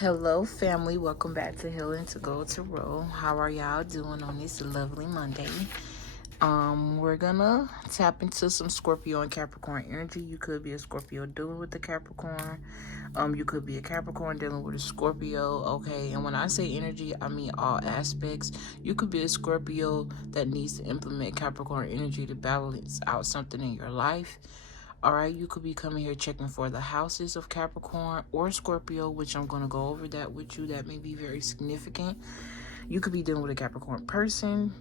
Hello family, welcome back to Healingtogoldtarot. How are y'all doing on this lovely Monday? We're gonna tap into some Scorpio and Capricorn energy. You could be a Scorpio dealing with the Capricorn. You could be a Capricorn dealing with a Scorpio, okay? And when I say energy, I mean all aspects. You could be a Scorpio that needs to implement Capricorn energy to balance out something in your life. All right, you could be coming here checking for the houses of Capricorn or Scorpio, which I'm going to go over that with you. That may be very significant. You could be dealing with a Capricorn person.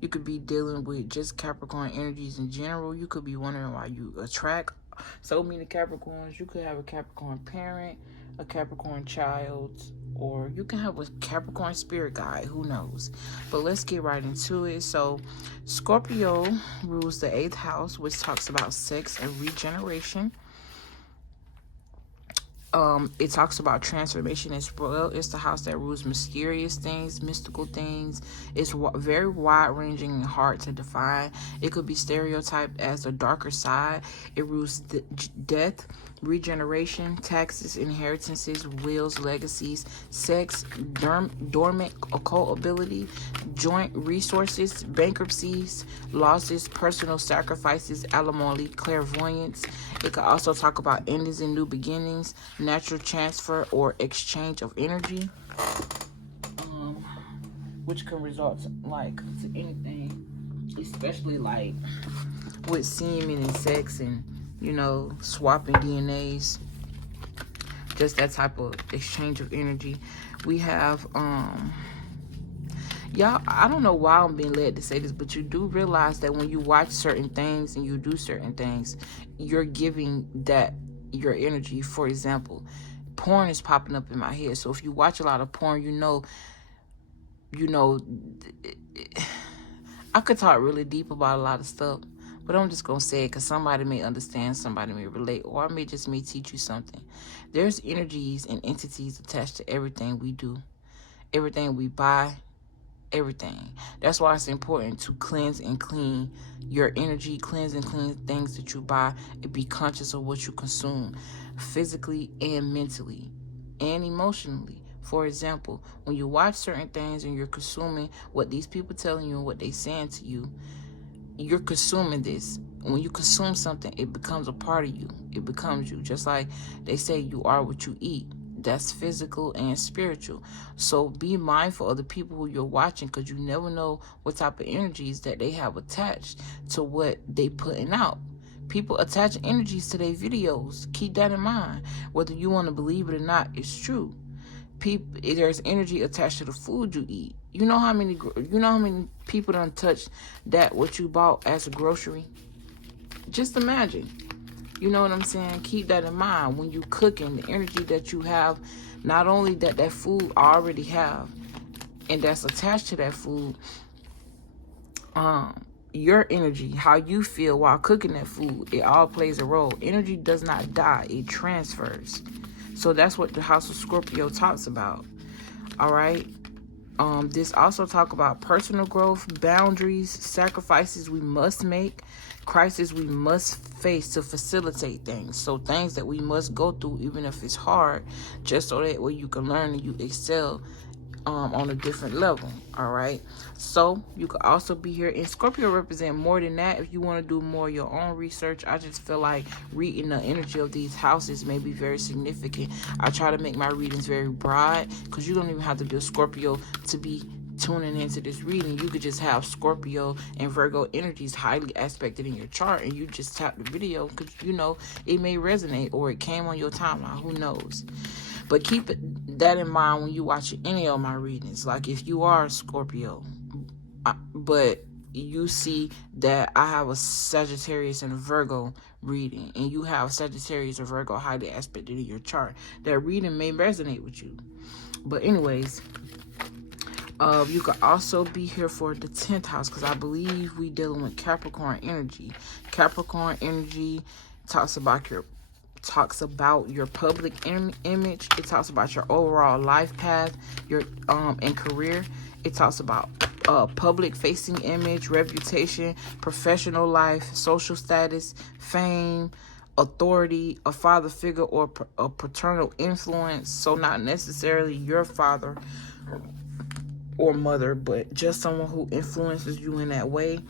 You could be dealing with just Capricorn energies in general. You could be wondering why you attract so many Capricorns. You could have a Capricorn parent, a Capricorn child, or you can have a Capricorn spirit guide, who knows. But let's get right into it. So Scorpio rules the 8th house, which talks about sex and regeneration. It talks about transformation as well. It's the house that rules mysterious things, mystical things. It's very wide-ranging and hard to define. It could be stereotyped as the darker side. It rules death, regeneration, taxes, inheritances, wills, legacies, sex, dormant occult ability, joint resources, bankruptcies, losses, personal sacrifices, alimony, clairvoyance. It could also talk about endings and new beginnings, natural transfer or exchange of energy, which can result to anything, especially like with semen and sex and, you know, swapping DNAs, just that type of exchange of energy. We have y'all, I don't know why I'm being led to say this, but you do realize that when you watch certain things and you do certain things, you're giving that your energy. For example, porn is popping up in my head. So if you watch a lot of porn, you know, I could talk really deep about a lot of stuff, but I'm just going to say it because somebody may understand, somebody may relate, or I may teach you something. There's energies and entities attached to everything we do, everything we buy, everything. That's why it's important to cleanse and clean your energy, cleanse and clean things that you buy, and be conscious of what you consume physically and mentally and emotionally. For example, when you watch certain things and you're consuming what these people telling you and what they saying to you, you're consuming this. When you consume something, it becomes a part of you. It becomes you. Just like they say, you are what you eat. That's physical and spiritual. So be mindful of the people who you're watching, because you never know what type of energies that they have attached to what they putting out. People attach energies to their videos. Keep that in mind. Whether you want to believe it or not, it's true. There's energy attached to the food you eat. You know how many people done touched that what you bought as a grocery? Just imagine. You know what I'm saying? Keep that in mind when you cooking. The energy that you have, not only that food already have, and that's attached to that food, your energy, how you feel while cooking that food, it all plays a role. Energy does not die, it transfers. So that's what the House of Scorpio talks about. All right. This also talk about personal growth, boundaries, sacrifices we must make, crises we must face to facilitate things. So things that we must go through, even if it's hard, just so that way you can learn and you excel on a different level. All right. So you could also be here, and Scorpio represent more than that. If you want to do more of your own research, I just feel like reading the energy of these houses may be very significant. I try to make my readings very broad, because you don't even have to be a Scorpio to be tuning into this reading. You could just have Scorpio and Virgo energies highly aspected in your chart, and you just tap the video because you know it may resonate, or it came on your timeline, who knows. But keep that in mind when you watch any of my readings. Like if you are a Scorpio, but you see that I have a Sagittarius and a Virgo reading, and you have Sagittarius or Virgo highly aspected in your chart, that reading may resonate with you. But anyways, you could also be here for the 10th house, because I believe we dealing with Capricorn energy. Capricorn energy talks about your public image. It talks about your overall life path, your and career. It talks about public facing image, reputation, professional life, social status, fame, authority, a father figure, or a paternal influence. So not necessarily your father or mother, but just someone who influences you in that way.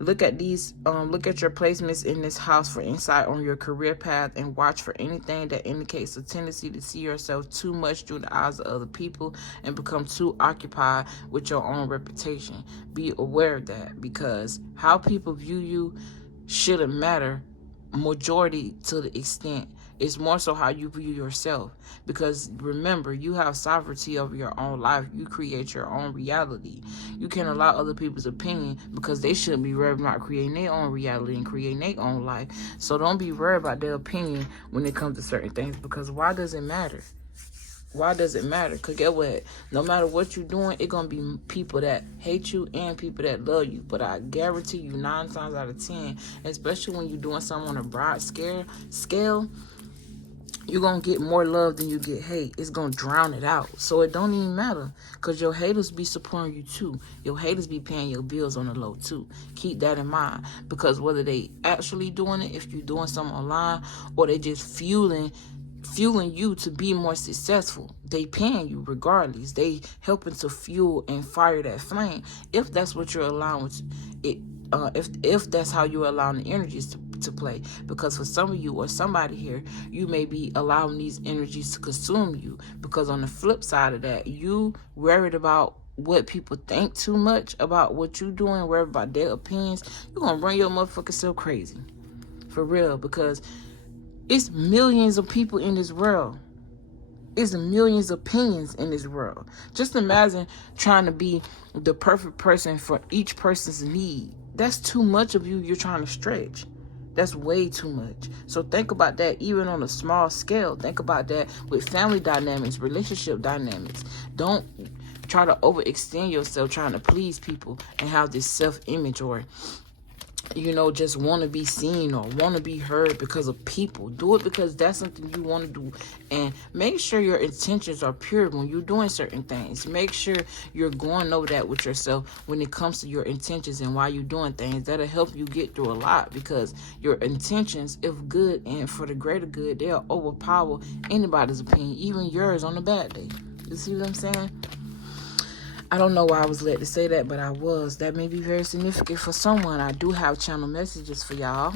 Look at these, look at your placements in this house for insight on your career path, and watch for anything that indicates a tendency to see yourself too much through the eyes of other people and become too occupied with your own reputation. Be aware of that, because how people view you shouldn't matter majority to the extent. It's more so how you view yourself, because remember, you have sovereignty over your own life. You create your own reality. You can't allow other people's opinion, because they shouldn't be worried about creating their own reality and creating their own life. So don't be worried about their opinion when it comes to certain things, because why does it matter? Why does it matter? Because get what? No matter what you're doing, it's going to be people that hate you and people that love you. But I guarantee you 9 times out of 10, especially when you're doing something on a broad scale, you're going to get more love than you get hate. It's going to drown it out. So it don't even matter, because your haters be supporting you too. Your haters be paying your bills on the low too. Keep that in mind, because whether they actually doing it, if you're doing something online, or they just fueling you to be more successful, they paying you regardless. They helping to fuel and fire that flame, if that's what you're allowing it. If that's how you're allowing the energies to play. Because for some of you, or somebody here, you may be allowing these energies to consume you, because on the flip side of that, you worried about what people think too much about what you're doing, worried about their opinions. You're gonna run your motherfucking self crazy, for real, because it's millions of people in this world. It's millions of opinions in this world. Just imagine trying to be the perfect person for each person's need. That's too much of you you're trying to stretch. That's way too much. So think about that even on a small scale. Think about that with family dynamics, relationship dynamics. Don't try to overextend yourself trying to please people and have this self-image, or just want to be seen or want to be heard because of people. Do it because that's something you want to do. And make sure your intentions are pure when you're doing certain things. Make sure you're going over that with yourself when it comes to your intentions and why you're doing things. That'll help you get through a lot, because your intentions, if good and for the greater good, they'll overpower anybody's opinion, even yours on a bad day. You see what I'm saying? I don't know why I was led to say that, but I was. That may be very significant for someone. I do have channel messages for y'all.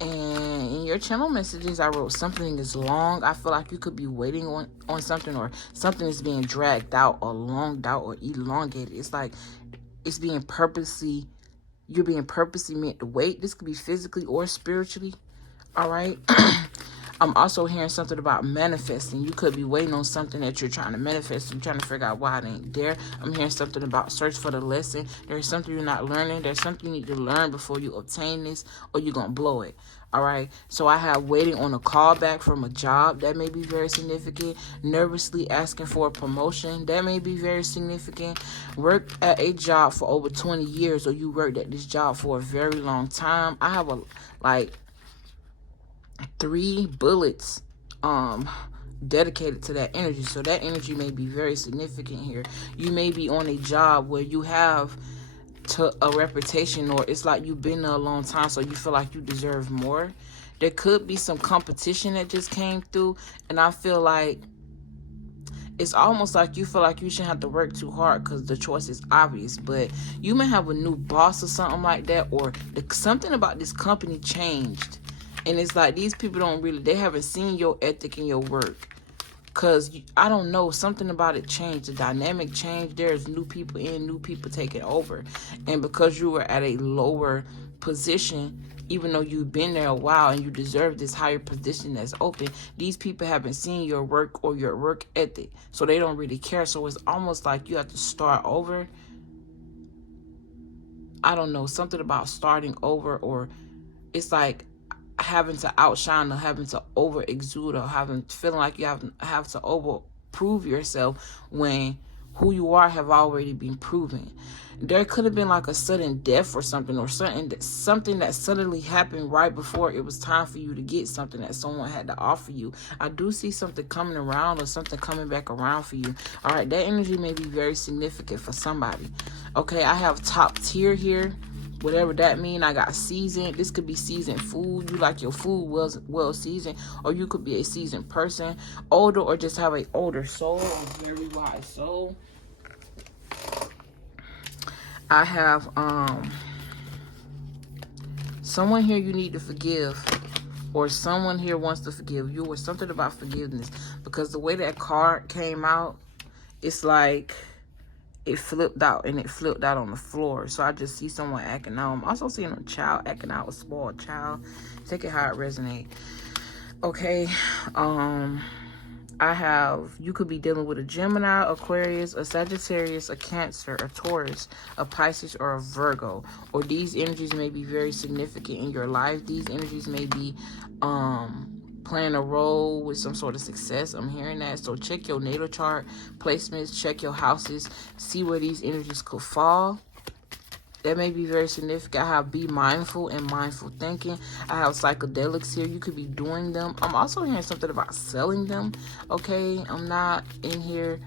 And in your channel messages, I wrote, something is long. I feel like you could be waiting on something, or something is being dragged out or longed out or elongated. It's like it's you're being purposely meant to wait. This could be physically or spiritually. All right. I'm also hearing something about manifesting. You could be waiting on something that you're trying to manifest. You're trying to figure out why it ain't there. I'm hearing something about search for the lesson. There's something you're not learning. There's something you need to learn before you obtain this, or you're going to blow it. All right. So I have waiting on a call back from a job. That may be very significant. Nervously asking for a promotion. That may be very significant. Worked at a job for over 20 years, or you worked at this job for a very long time. I have 3 bullets dedicated to that energy. So that energy may be very significant here. You may be on a job where you have a reputation, or it's like you've been there a long time, so you feel like you deserve more. There could be some competition that just came through, and I feel like it's almost like you feel like you shouldn't have to work too hard because the choice is obvious. But you may have a new boss or something like that, or something about this company changed. And it's like these people they haven't seen your ethic and your work. Because, I don't know, something about it changed. The dynamic changed. There's new people in, new people taking over. And because you were at a lower position, even though you've been there a while and you deserve this higher position that's open, these people haven't seen your work or your work ethic. So they don't really care. So it's almost like you have to start over. I don't know, something about starting over, or it's like having to outshine, or having to over exude, or feeling like you have to over prove yourself when who you are have already been proven. There could have been like a sudden death or something, or something that suddenly happened right before it was time for you to get something that someone had to offer you. I do see something coming around, or something coming back around for you. All right, that energy may be very significant for somebody. Okay, I have top tier here. whatever that mean. I got seasoned. This could be seasoned food. You like your food well seasoned, or you could be a seasoned person, older, or just have an older soul, a very wise soul. I have someone here you need to forgive, or someone here wants to forgive you, or something about forgiveness, because the way that card came out, it's like it flipped out, and it flipped out on the floor. So I just see someone acting out. I'm also seeing a child acting out, a small child. Take it how it resonates. Okay, I have, you could be dealing with a Gemini, Aquarius, a Sagittarius, a Cancer, a Taurus, a Pisces, or a Virgo. Or these energies may be very significant in your life. These energies may be playing a role with some sort of success. I'm hearing that. So check your natal chart placements, check your houses, see where these energies could fall. That may be very significant. I have be mindful and mindful thinking. I have psychedelics here. You could be doing them. I'm also hearing something about selling them. Okay, I'm not in here.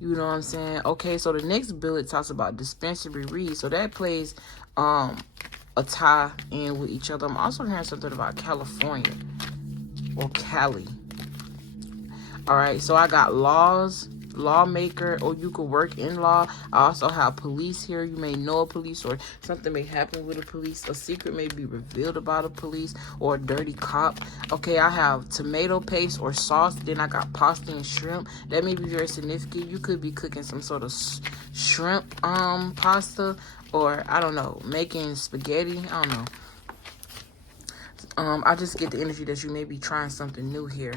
You know what I'm saying? Okay, so the next bullet talks about dispensary read. So that plays a tie in with each other. I'm also hearing something about California or Cali. All right, so I got laws, lawmaker, or you could work in law. I also have police here. You may know a police, or something may happen with a police. A secret may be revealed about a police or a dirty cop. Okay, I have tomato paste or sauce. Then I got pasta and shrimp. That may be very significant. You could be cooking some sort of shrimp pasta, or I don't know, making spaghetti. I don't know. I just get the energy that you may be trying something new here.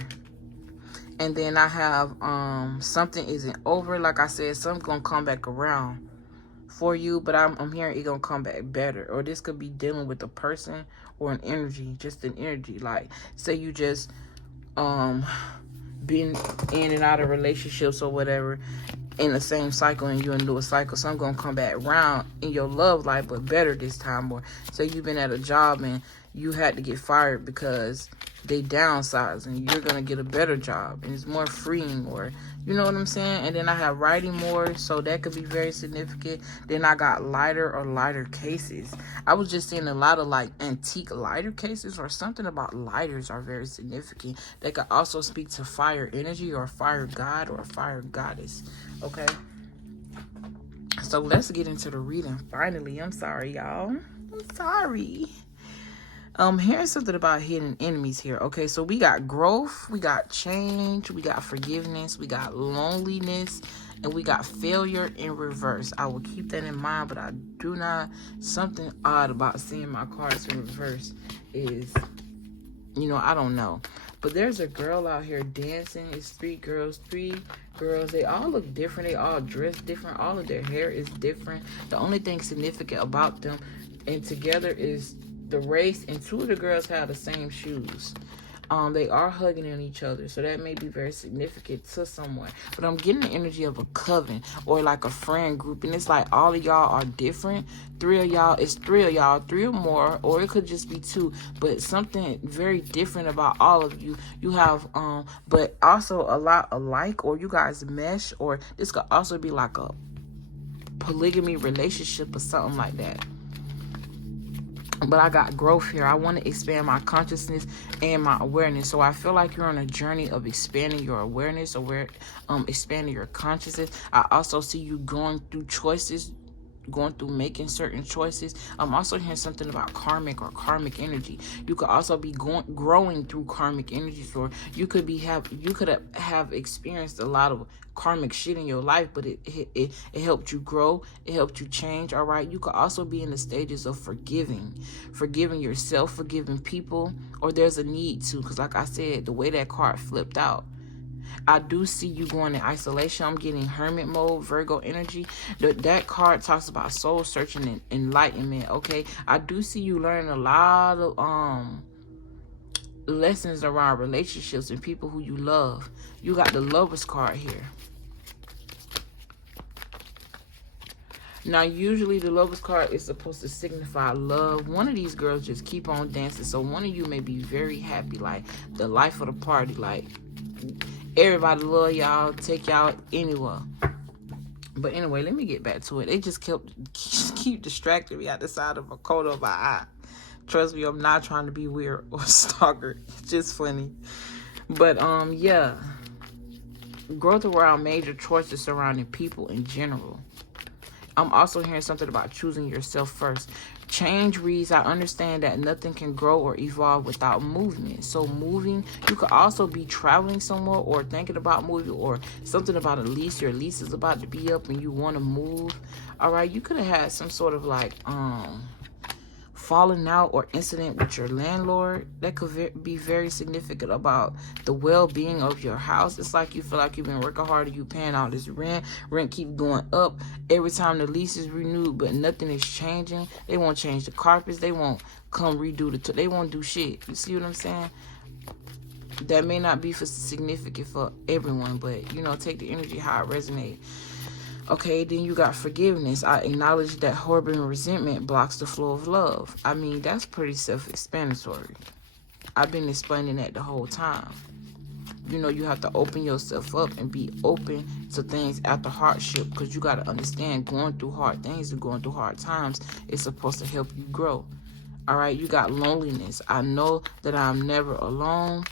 And then I have something isn't over. Like I said, something's gonna come back around for you, but I'm hearing it gonna come back better. Or this could be dealing with a person or an energy, just an energy. Like say you just been in and out of relationships or whatever in the same cycle, and you're into a cycle. Something's gonna come back around in your love life, but better this time. Or say you've been at a job and you had to get fired because they downsize, and you're gonna get a better job and it's more freeing, or you know what I'm saying. And then I have writing more, so that could be very significant. Then I got lighter or lighter cases. I was just seeing a lot of like antique lighter cases, or something about lighters are very significant. They could also speak to fire energy, or fire god, or fire goddess. Okay, so let's get into the reading finally. I'm sorry, y'all. I'm sorry. Here's something about hidden enemies here. Okay, so we got growth, we got change, we got forgiveness, we got loneliness, and we got failure in reverse. I will keep that in mind, but I do not. Something odd about seeing my cards in reverse is, you know, I don't know. But there's a girl out here dancing. It's three girls. They all look different. They all dress different. All of their hair is different. The only thing significant about them and together is the race, and two of the girls have the same shoes. They are hugging on each other, so that may be very significant to someone. But I'm getting the energy of a coven, or like a friend group, and it's like all of y'all are different. Three of y'all, three or more, or it could just be two, but something very different about all of you. You have but also a lot alike, or you guys mesh, or this could also be like a polygamy relationship or something like that. But I got growth here. I want to expand my consciousness and my awareness. So I feel like you're on a journey of expanding your awareness, expanding your consciousness. I also see you going through choices, going through making certain choices. I'm also hearing something about karmic or karmic energy. You could also be growing through karmic energies, or you could have experienced a lot of karmic shit in your life, but it helped you grow, it helped you change. All right, you could also be in the stages of forgiving yourself, forgiving people, or there's a need to, because like I said, the way that card flipped out, I do see you going in isolation. I'm getting hermit mode, Virgo energy. That card talks about soul searching and enlightenment. Okay, I do see you learning a lot of lessons around relationships and people who you love. You got the Lovers card here. Now, usually the Lovers card is supposed to signify love. One of these girls just keep on dancing, so one of you may be very happy, like the life of the party, like everybody love y'all, take y'all anywhere. But anyway, let me get back to it. They just keep distracting me at the side of a corner of my eye. Trust me, I'm not trying to be weird or stalker. It's just funny. But yeah, growth around major choices surrounding people in general. I'm also hearing something about choosing yourself first. Change reads, I understand that nothing can grow or evolve without movement. So moving, you could also be traveling somewhere or thinking about moving, or something about a lease. Your lease is about to be up and you want to move. All right, you could have had some sort of like falling out or incident with your landlord that could be very significant about the well-being of your house. It's like you feel like you've been working hard and you paying all this rent keep going up every time the lease is renewed, but nothing is changing. They won't change the carpets, they won't come redo they won't do shit. You see what I'm saying? That may not be significant for everyone, but you know, take the energy how it resonates. Okay, then you got forgiveness. I acknowledge that harboring resentment blocks the flow of love. I mean, that's pretty self-explanatory. I've been explaining that the whole time. You know, you have to open yourself up and be open to things after hardship, because you got to understand going through hard things and going through hard times is supposed to help you grow. All right, you got loneliness. I know that I'm never alone.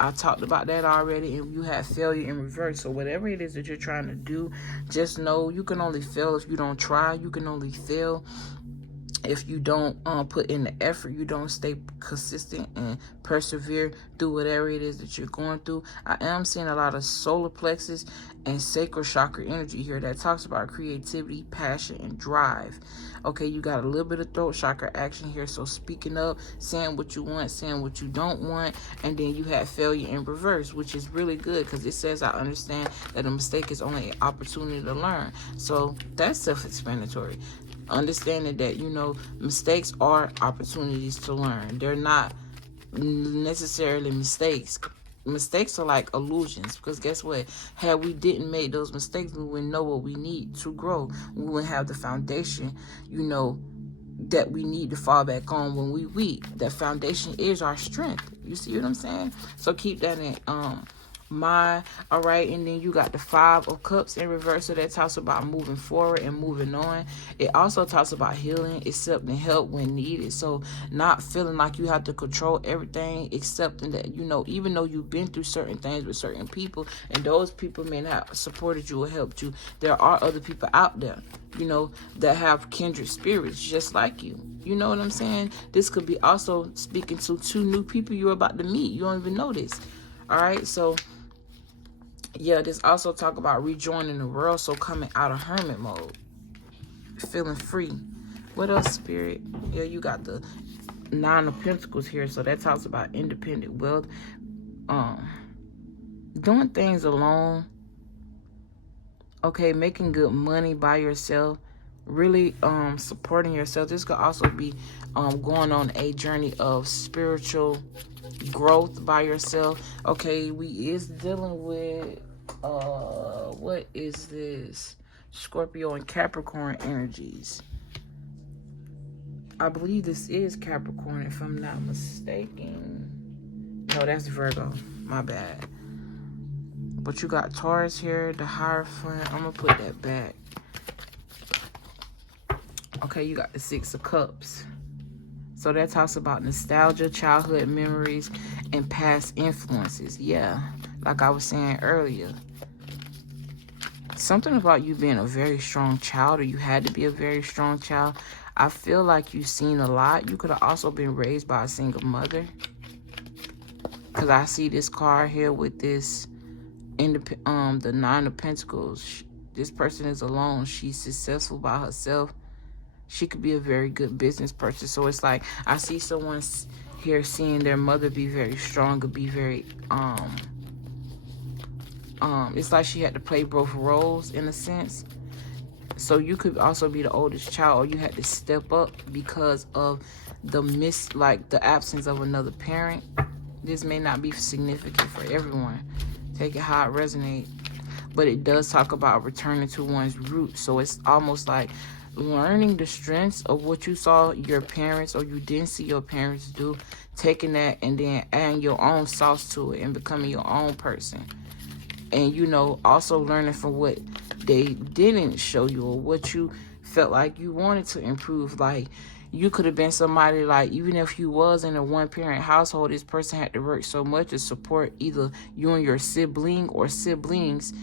I talked about that already, and you have failure in reverse. So whatever it is that you're trying to do, just know you can only fail if you don't try. You can only fail if you don't put in the effort, you don't stay consistent and persevere through whatever it is that you're going through. I am seeing a lot of solar plexus and sacral chakra energy here that talks about creativity, passion, and drive. Okay, you got a little bit of throat chakra action here. So speaking up, saying what you want, saying what you don't want. And then you have failure in reverse, which is really good because it says I understand that a mistake is only an opportunity to learn. So that's self-explanatory. Understanding that, you know, mistakes are opportunities to learn. They're not necessarily mistakes. Mistakes are like illusions, because guess what? Had we didn't make those mistakes, we wouldn't know what we need to grow. We wouldn't have the foundation, you know, that we need to fall back on when we weak. That foundation is our strength. You see what I'm saying? So keep that in mind. All right, and then you got the 5 of Cups in reverse. So that talks about moving forward and moving on. It also talks about healing, accepting help when needed. So not feeling like you have to control everything, accepting that, you know, even though you've been through certain things with certain people and those people may not have supported you or helped you, there are other people out there, you know, that have kindred spirits just like you. You know what I'm saying? This could be also speaking to 2 new people you're about to meet. You don't even know this. All right, so yeah, this also talk about rejoining the world, so coming out of hermit mode, feeling free. What else, Spirit? Yeah, you got the 9 of Pentacles here, so that talks about independent wealth, doing things alone. Okay, making good money by yourself, really supporting yourself. This could also be going on a journey of spiritual growth by yourself. Okay, we is dealing with what is this? Scorpio and Capricorn energies. I believe this is Capricorn, if I'm not mistaken. No, that's Virgo. My bad. But you got Taurus here, the Hierophant. I'm gonna put that back. Okay, you got the 6 of Cups. So that talks about nostalgia, childhood memories, and past influences. Yeah, like I was saying earlier. Something about you being a very strong child, or you had to be a very strong child. I feel like you've seen a lot. You could have also been raised by a single mother. Because I see this card here with this, the 9 of Pentacles. This person is alone. She's successful by herself. She could be a very good business person. So it's like I see someone here seeing their mother be very strong, could be very it's like she had to play both roles in a sense. So you could also be the oldest child, or you had to step up because of the absence of another parent. This may not be significant for everyone. Take it how it resonates. But it does talk about returning to one's roots. So it's almost like learning the strengths of what you saw your parents or you didn't see your parents do, taking that and then adding your own sauce to it and becoming your own person. And, you know, also learning from what they didn't show you or what you felt like you wanted to improve. Like, you could have been somebody, like, even if you was in a one-parent household, this person had to work so much to support either you and your sibling or siblings,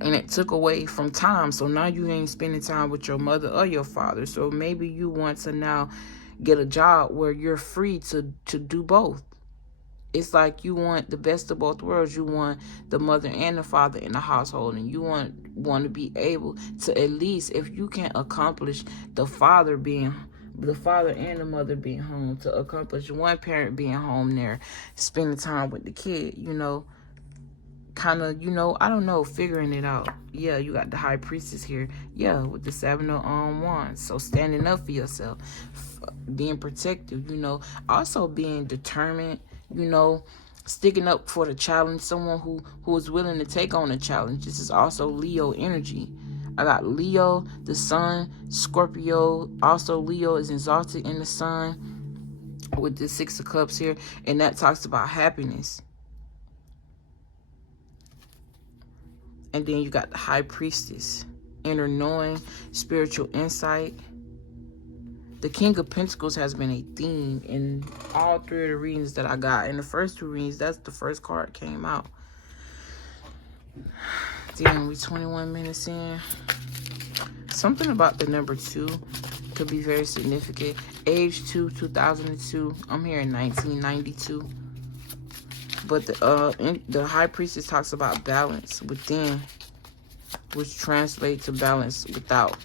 and it took away from time. So now you ain't spending time with your mother or your father. So maybe you want to now get a job where you're free to do both. It's like you want the best of both worlds. You want the mother and the father in the household, and you want to be able to, at least if you can accomplish the father and the mother being home, to accomplish one parent being home there, spending time with the kid, you know, kind of, you know, I don't know, figuring it out. Yeah, you got the high priestess here. Yeah, with the 7 of wands. So standing up for yourself, being protective, you know, also being determined, you know, sticking up for the challenge, someone who is willing to take on a challenge. This is also Leo energy. I got Leo, the sun, Scorpio. Also, Leo is exalted in the sun with the 6 of cups here, and that talks about happiness. And then you got the high priestess, inner knowing, spiritual insight. The King of Pentacles has been a theme in all 3 of the readings that I got. In the first 2 readings, that's the first card came out. Damn, we 21 minutes in. Something about the number 2 could be very significant. Age 2, 2002. I'm here in 1992. But the high priestess talks about balance within, which translates to balance without.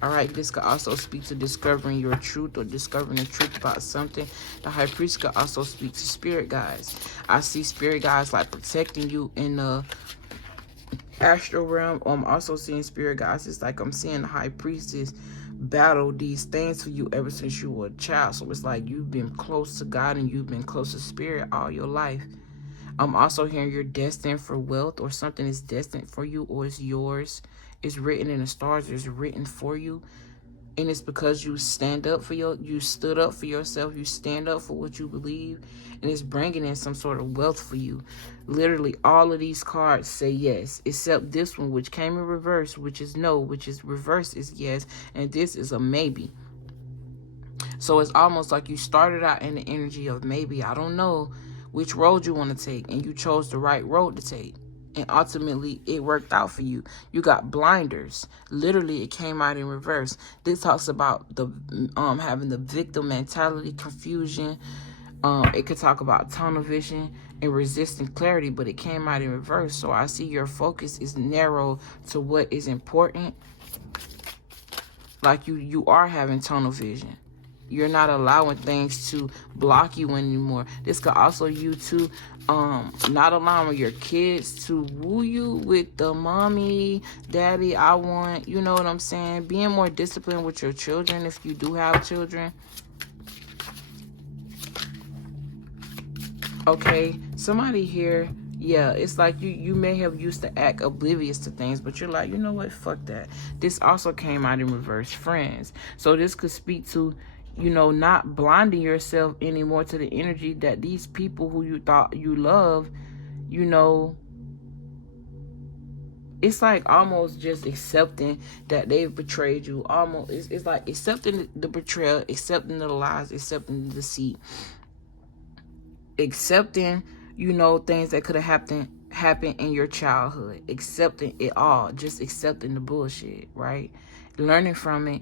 All right, this could also speak to discovering your truth or discovering the truth about something. The high priest could also speak to spirit guides. I see spirit guides like protecting you in the astral realm. I'm also seeing spirit guides. It's like I'm seeing the high priestess battle these things for you ever since you were a child. So it's like you've been close to God and you've been close to spirit all your life. I'm also hearing you're destined for wealth, or something is destined for you, or it's yours. It's written in the stars. It's written for you. And it's because you stood up for yourself. You stand up for what you believe. And it's bringing in some sort of wealth for you. Literally, all of these cards say yes, except this one, which came in reverse, which is no, which is reverse is yes. And this is a maybe. So it's almost like you started out in the energy of maybe, I don't know which road you want to take. And you chose the right road to take. And ultimately, it worked out for you. You got blinders. Literally, it came out in reverse. This talks about the having the victim mentality, confusion. It could talk about tunnel vision and resisting clarity, but it came out in reverse. So I see your focus is narrow to what is important. Like you are having tunnel vision. You're not allowing things to block you anymore. This could also you to not allowing your kids to woo you with the mommy, daddy, I want, you know what I'm saying? Being more disciplined with your children if you do have children. Okay, somebody here, yeah, it's like you may have used to act oblivious to things, but you're like, you know what, fuck that. This also came out in reverse, friends. So this could speak to, you know, not blinding yourself anymore to the energy that these people who you thought you love, you know, it's like almost just accepting that they've betrayed you. Almost, it's like accepting the betrayal, accepting the lies, accepting the deceit, accepting, you know, things that could have happened in your childhood, accepting it all, just accepting the bullshit, right? Learning from it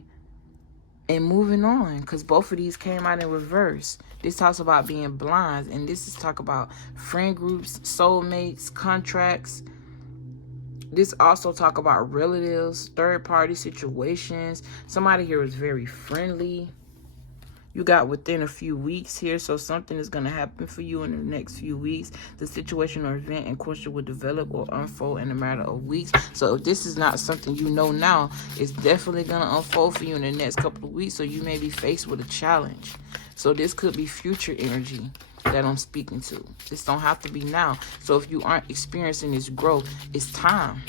and moving on, because both of these came out in reverse. This talks about being blind, and this is talk about friend groups, soulmates, contracts. This also talk about relatives, third-party situations. Somebody here is very friendly. You got within a few weeks here, so something is going to happen for you in the next few weeks. The situation or event in question will develop or unfold in a matter of weeks. So if this is not something you know now, it's definitely going to unfold for you in the next couple of weeks. So you may be faced with a challenge. So this could be future energy that I'm speaking to. This don't have to be now. So if you aren't experiencing this growth, it's time.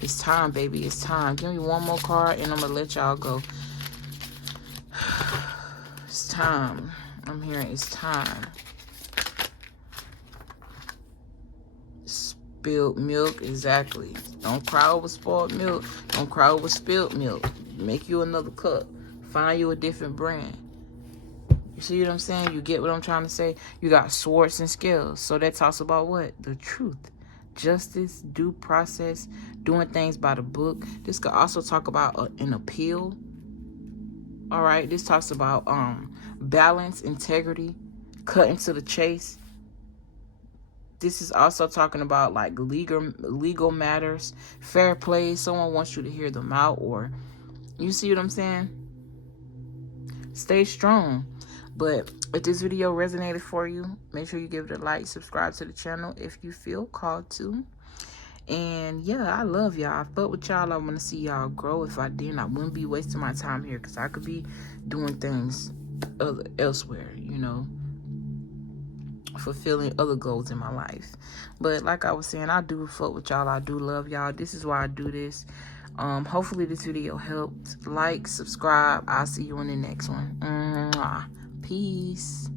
It's time, baby. It's time. Give me one more card and I'm going to let y'all go. It's time. I'm hearing it's time. Spilled milk, exactly. Don't cry over spoiled milk. Don't cry over spilled milk. Make you another cup. Find you a different brand. You see what I'm saying? You get what I'm trying to say? You got swords and scales. So that talks about what? The truth. Justice, due process, doing things by the book. This could also talk about an appeal. All right. This talks about balance, integrity, cutting to the chase. This is also talking about like legal matters, fair play. Someone wants you to hear them out, or you see what I'm saying? Stay strong. But if this video resonated for you, make sure you give it a like, subscribe to the channel if you feel called to. And yeah, I love y'all. I fuck with y'all. I want to see y'all grow. If I didn't, I wouldn't be wasting my time here, because I could be doing things elsewhere, you know, fulfilling other goals in my life. But like I was saying, I do fuck with y'all. I do love y'all. This is why I do this. Hopefully this video helped. Like, subscribe. I'll see you in the next one. Peace.